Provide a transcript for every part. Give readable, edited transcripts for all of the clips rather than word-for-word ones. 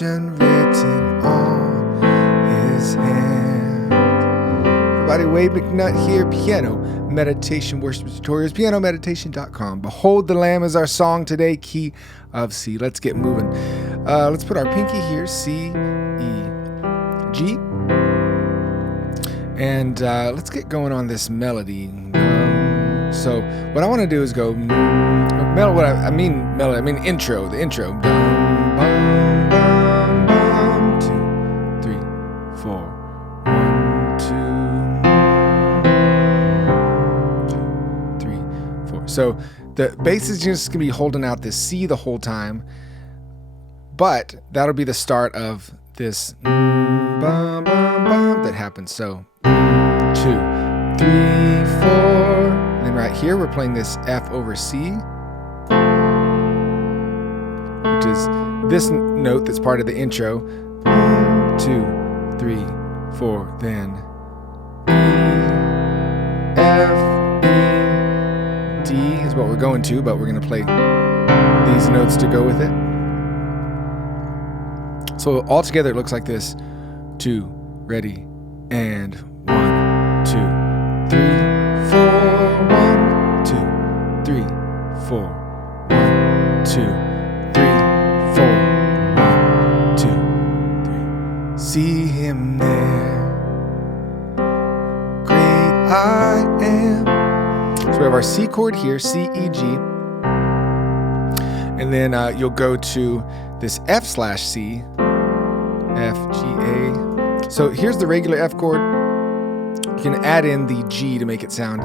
redemption written on his hand. Everybody, Wade McNutt here, piano meditation worship tutorials, pianomeditation.com. Behold the Lamb is our song today, key of C. Let's get moving. Let's put our pinky here, C, E, G. And let's get going on this melody. So what I want to do is go melody. I mean intro. The intro. Bum, bum, bum, bum, 2, 3, 4. 1, 2, 3, 4. So the bass is just gonna be holding out this C the whole time, but that'll be the start of this bum, bum, bum that happens. So 2, 3, 4. And then right here, we're playing this F over C, which is this note that's part of the intro. 1, 2, 3, 4. Then E, F, E, D is what we're going to, but we're going to play these notes to go with it. So all together, it looks like this. 2, ready, and 1, 2, 3, 4. 1, 2, 3, 4. 1, 2, 3, 4. 1, 2, 3. See him there, great I am. So we have our C chord here, C, E, G. And then you'll go to this F slash C, F, G, A. So here's the regular F chord. You can add in the G to make it sound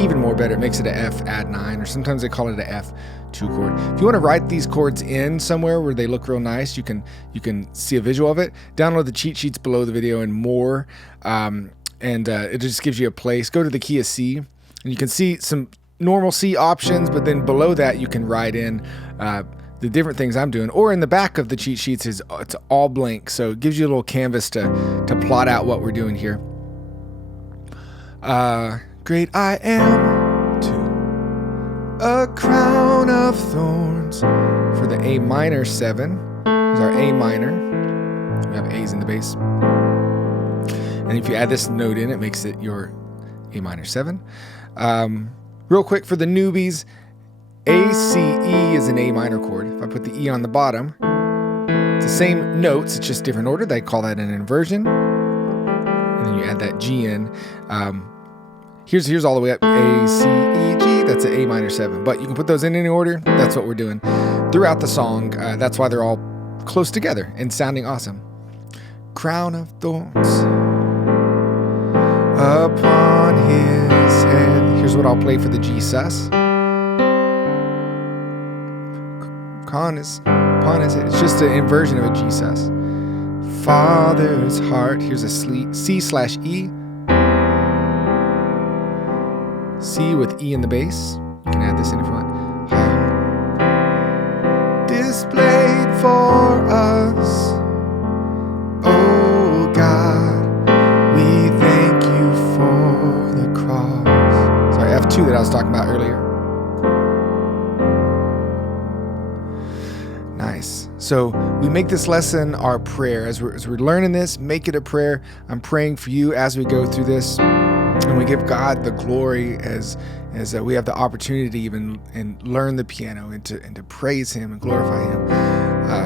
even more better. It makes it an F add 9, or sometimes they call it an F2 chord. If you want to write these chords in somewhere where they look real nice, you can see a visual of it. Download the cheat sheets below the video and more, it just gives you a place. Go to the key of C, and you can see some normal C options, but then below that you can write in the different things I'm doing, or in the back of the cheat sheets it's all blank, so it gives you a little canvas to plot out what we're doing here. Great I am, 2, a crown of thorns for the A minor 7. Here's our A minor. We have A's in the bass, and if you add this note in, it makes it your A minor 7. Real quick for the newbies, A, C, E is an A minor chord. If I put the E on the bottom, it's the same notes, it's just different order. They call that an inversion. And then you add that G in. Here's all the way up, A, C, E, G. That's an A minor 7. But you can put those in any order. That's what we're doing throughout the song. That's why they're all close together and sounding awesome. Crown of thorns upon his head. Here's what I'll play for the G sus. Upon his head. It's just an inversion of a G sus. Father's heart. Here's a C slash E. C with E in the bass. You can add this in if you want. Displayed for us, oh God, we thank you for the cross. Sorry, F2 that I was talking about earlier. Nice. So we make this lesson our prayer. As we're learning this, make it a prayer. I'm praying for you as we go through this. And we give God the glory as we have the opportunity to even and learn the piano and to praise Him and glorify Him.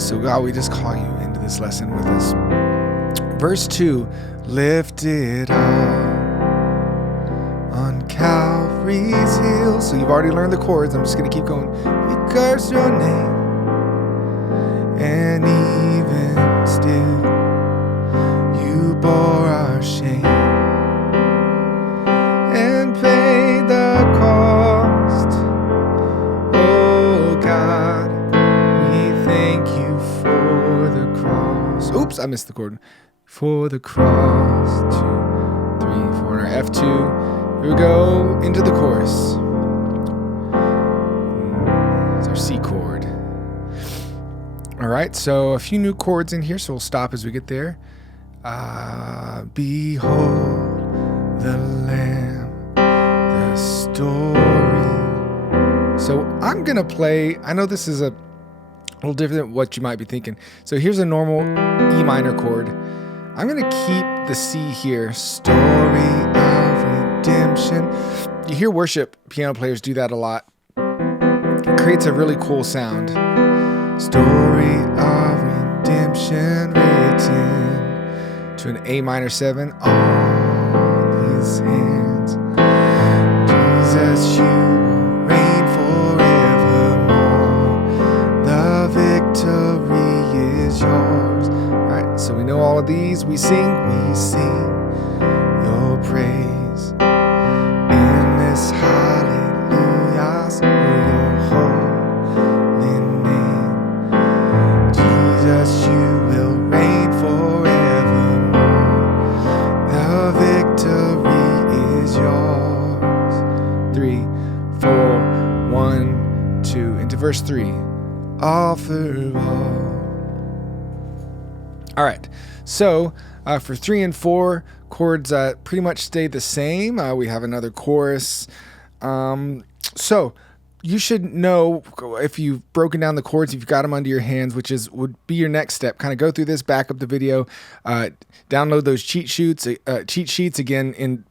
So God, we just call you into this lesson with us. Verse 2, lifted up on Calvary's hill. So you've already learned the chords. I'm just going to keep going. We curse your name, and even still you bore our shame and paid the cost. Oh God, we thank you for the cross. Oops, I missed the chord. For the cross. 2, 3, 4. And our F2. Here we go into the chorus. It's our C chord. All right, so a few new chords in here, so we'll stop as we get there. Behold the Lamb, the story. So I'm gonna play, I know this is a little different than what you might be thinking. So here's a normal E minor chord. I'm going to keep the C here. Story of redemption. You hear worship piano players do that a lot. It creates a really cool sound. Story of redemption written to an A minor 7 on his hands. Jesus, you will reign forevermore. The victory is yours. All right, so we know all of these. We sing your praise. Endless hallelujahs to your holy name. Jesus, you will reign forevermore. The victory is yours. 3, 4, 1, 2. Into verse 3. Offer all. All right, so for 3 and 4, chords pretty much stay the same. We have another chorus. So you should know if you've broken down the chords, if you've got them under your hands, which would be your next step. Kind of go through this, back up the video, download those cheat sheets again. In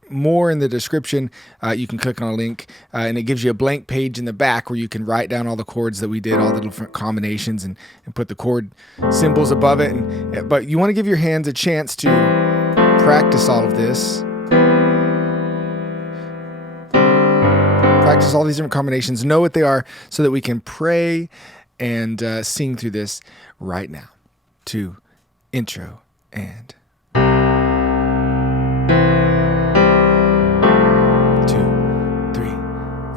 the description, you can click on a link, and it gives you a blank page in the back where you can write down all the chords that we did, all the different combinations, and put the chord symbols above it. But you want to give your hands a chance to practice all of this. Practice all these different combinations, know what they are, so that we can pray and sing through this right now. To intro and 2, 3,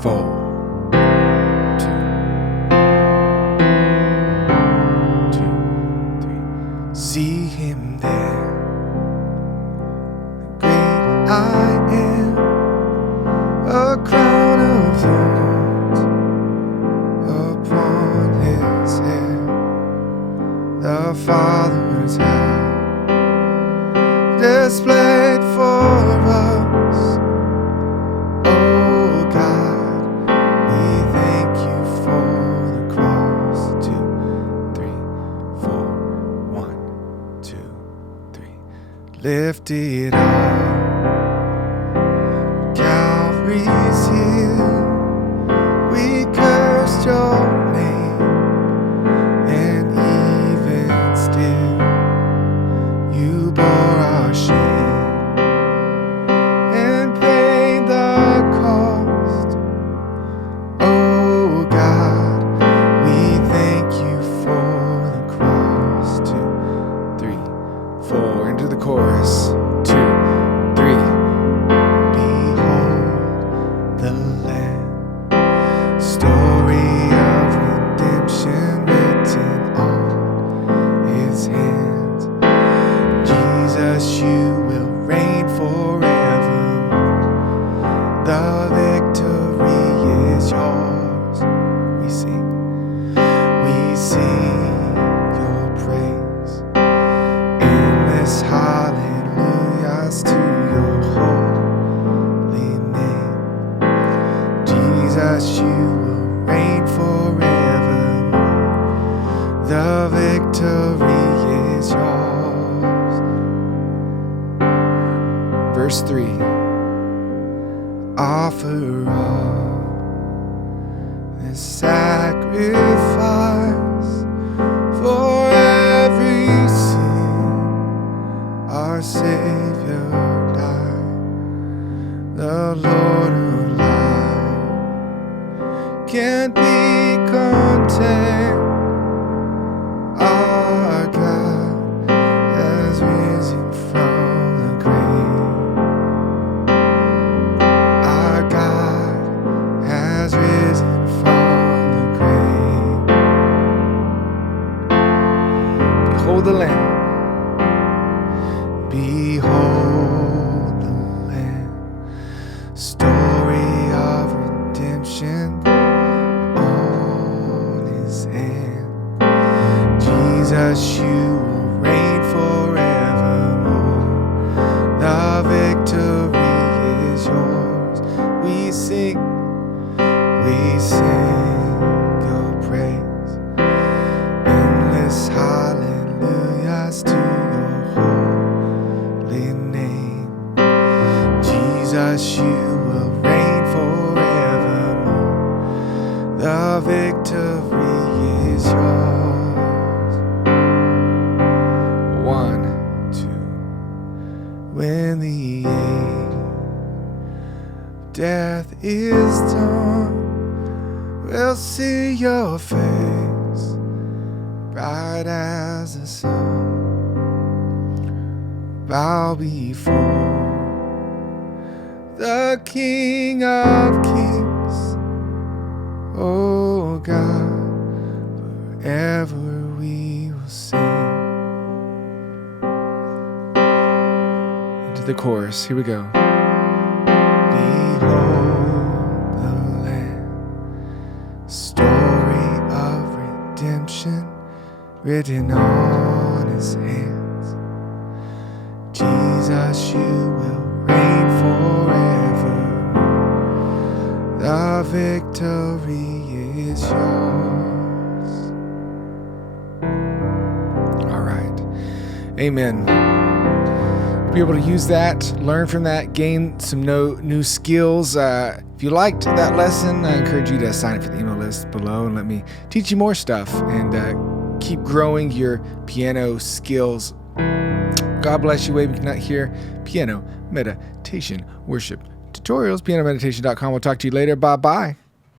4. 2, 2, 3. See him there, the great I am, a crown of thorns upon his head, the Father's hand displayed for us. Oh God, we thank you for the cross. 2, 3, 4, 1, 2, 3. Lift it up. Calvary's here, we cursed your name, and even still, you bore our shame and paid the cost. Oh God, we thank you for the cross. 2, 3, 4, into the chorus. 2, 3. The Lamb, story of redemption written on his hands. Jesus, you will reign forevermore. The victory is yours. We sing your praise. Endless hallelujahs to your holy name. Jesus, you will reign forevermore. The victory is yours. Verse 3. Offer all this sacrifice for every sin. Our Savior died, the Lord of life. Can't be content. Our God has risen from the grave. Our God has risen from the grave. Behold the Lamb. Behold the Lamb. Story of redemption on his hand. Jesus, you will reign forevermore. The victory is yours. We sing your praise. The victory is yours. 1, 2. When the death is done, we'll see your face, bright as the sun. Bow before the King of Kings, oh God, forever we will sing. Into the chorus, here we go. Behold the Lamb, story of redemption written on his hands. Jesus, you will reign forevermore. The victory is yours. All right. Amen. Be able to use that, learn from that, gain some new skills. If you liked that lesson, I encourage you to sign up for the email list below and let me teach you more stuff and keep growing your piano skills. God bless you. Wave, you cannot hear piano meditation worship tutorials. pianomeditation.com. We'll talk to you later. Bye bye.